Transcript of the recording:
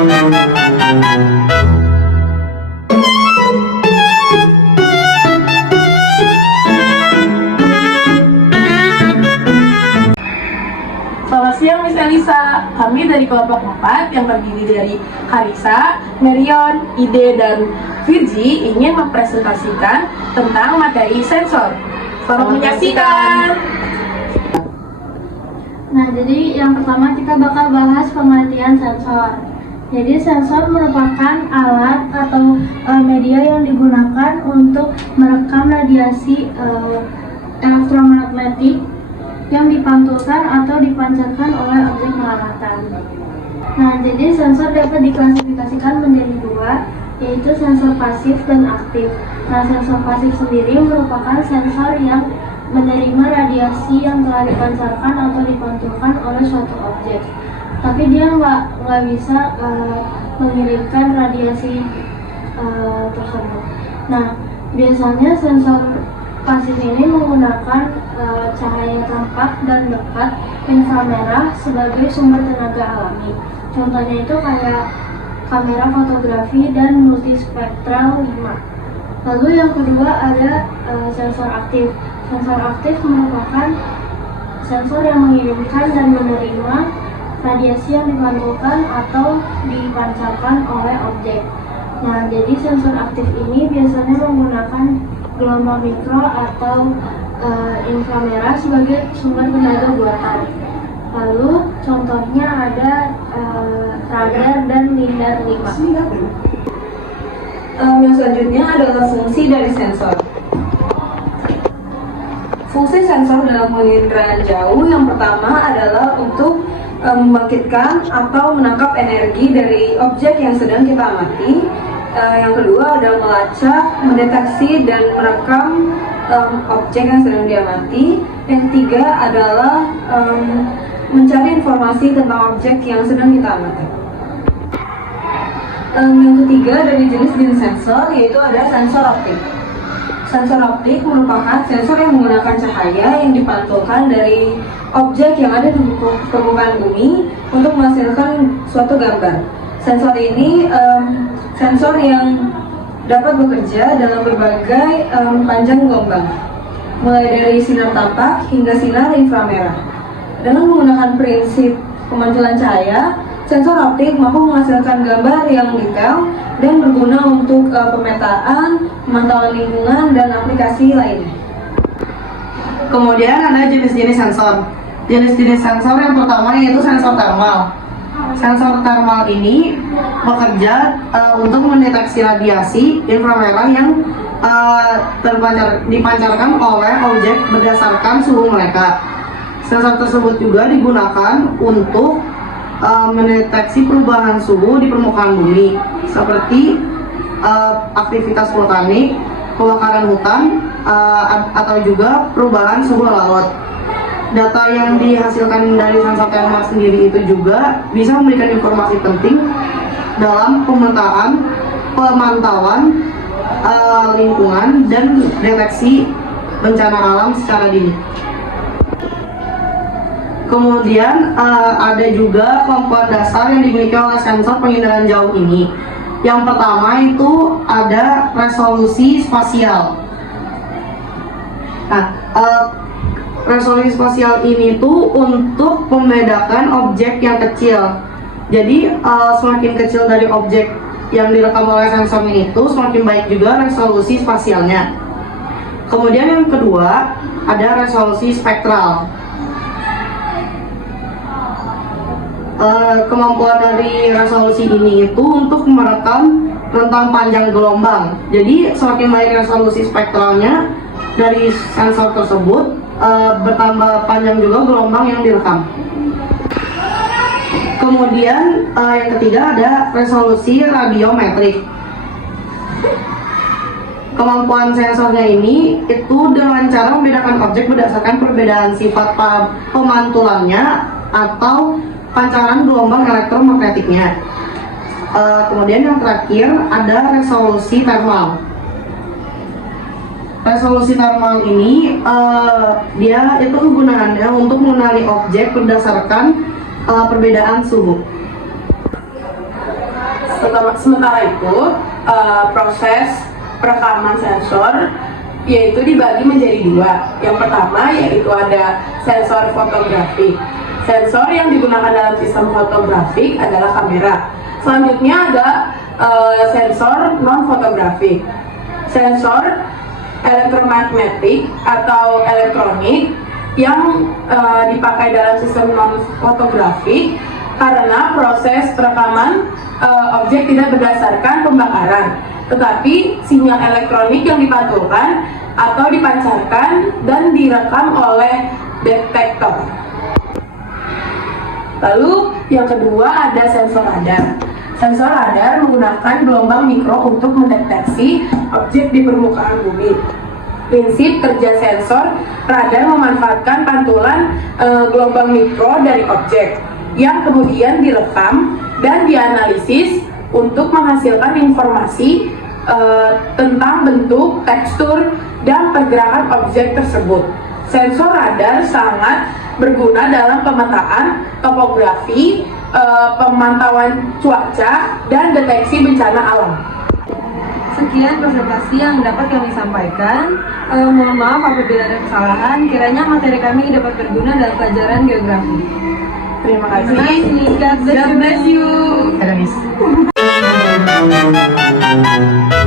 Selamat siang Miss Elisa, kami dari kelompok 4 yang terdiri dari Karisa, Marion, Ide, dan Virgi ingin mempresentasikan tentang materi sensor. Selamat menyaksikan! Nah, jadi yang pertama kita bakal bahas pengertian sensor. Jadi sensor merupakan alat atau media yang digunakan untuk merekam radiasi elektromagnetik yang dipantulkan atau dipancarkan oleh objek pengamatan. Nah, jadi sensor dapat diklasifikasikan menjadi dua, yaitu sensor pasif dan aktif. Nah, sensor pasif sendiri merupakan sensor yang menerima radiasi yang telah dipancarkan atau dipantulkan oleh suatu objek, tapi dia nggak bisa mengirimkan radiasi tersebut. Nah, biasanya sensor pasif ini menggunakan cahaya tampak dan dekat inframerah sebagai sumber tenaga alami. Contohnya itu kayak kamera fotografi dan multispektral 5. Lalu yang kedua ada sensor aktif. Sensor aktif merupakan sensor yang mengirimkan dan menerima radiasi yang dipantulkan atau dipancarkan oleh objek. Nah, jadi sensor aktif ini biasanya menggunakan gelombang mikro atau inframerah sebagai sumber tenaga buatan. Lalu contohnya ada radar dan lindar 5. Yang selanjutnya adalah fungsi dari sensor. Fungsi sensor dalam penginderaan jauh yang pertama adalah untuk membangkitkan atau menangkap energi dari objek yang sedang kita amati. Yang kedua adalah melacak, mendeteksi, dan merekam objek yang sedang diamati. Yang ketiga adalah mencari informasi tentang objek yang sedang kita amati. Yang ketiga dari jenis-jenis sensor yaitu ada sensor optik. Sensor optik merupakan sensor yang menggunakan cahaya yang dipantulkan dari objek yang ada di permukaan bumi untuk menghasilkan suatu gambar. Sensor ini sensor yang dapat bekerja dalam berbagai panjang gelombang, mulai dari sinar tampak hingga sinar inframerah. Dengan menggunakan prinsip pemantulan cahaya, sensor optik mampu menghasilkan gambar yang detail dan berguna untuk pemetaan, pemantauan lingkungan, dan aplikasi lainnya. Kemudian ada jenis-jenis sensor. Jenis-jenis sensor yang pertama yaitu sensor thermal. Sensor thermal ini bekerja untuk mendeteksi radiasi inframerah yang dipancarkan oleh objek berdasarkan suhu mereka. Sensor tersebut juga digunakan untuk mendeteksi perubahan suhu di permukaan bumi, seperti aktivitas vulkanik, kebakaran hutan, atau juga perubahan suhu laut. Data yang dihasilkan dari sensor thermal sendiri itu juga bisa memberikan informasi penting dalam pemantauan lingkungan dan deteksi bencana alam secara dini. Kemudian ada juga kelompok dasar yang dimiliki oleh sensor penginderaan jauh ini. Yang pertama itu ada resolusi spasial. Nah, resolusi spasial ini tuh untuk membedakan objek yang kecil. Jadi semakin kecil dari objek yang direkam oleh sensornya itu, semakin baik juga resolusi spasialnya. Kemudian yang kedua ada resolusi spektral. Kemampuan dari resolusi ini itu untuk merekam rentang panjang gelombang. Jadi semakin baik resolusi spektralnya dari sensor tersebut, bertambah panjang juga gelombang yang direkam. Kemudian yang ketiga ada resolusi radiometrik. Kemampuan sensornya ini itu dengan cara membedakan objek berdasarkan perbedaan sifat pemantulannya atau pancaran gelombang elektromagnetiknya. Kemudian yang terakhir ada resolusi thermal. Resolusi thermal ini dia itu kegunaannya untuk mengenali objek berdasarkan perbedaan suhu. Sementara itu, proses perekaman sensor yaitu dibagi menjadi dua. Yang pertama yaitu ada sensor fotografik. Sensor yang digunakan dalam sistem fotografik adalah kamera. Selanjutnya ada sensor non fotografik. Sensor elektromagnetik atau elektronik yang dipakai dalam sistem non fotografik karena proses perekaman objek tidak berdasarkan pembakaran, tetapi sinyal elektronik yang dipantulkan atau dipancarkan dan direkam oleh detektor. Lalu yang kedua ada sensor radar. Sensor radar menggunakan gelombang mikro untuk mendeteksi objek di permukaan bumi. Prinsip kerja sensor radar memanfaatkan pantulan gelombang mikro dari objek yang kemudian direkam dan dianalisis untuk menghasilkan informasi tentang bentuk, tekstur, dan pergerakan objek tersebut. Sensor radar sangat berguna dalam pemetaan topografi, pemantauan cuaca, dan deteksi bencana alam. Sekian presentasi yang dapat kami sampaikan. Mohon maaf apabila ada kesalahan. Kiranya materi kami dapat berguna dalam pelajaran geografi. Terima kasih. God bless you. God bless you.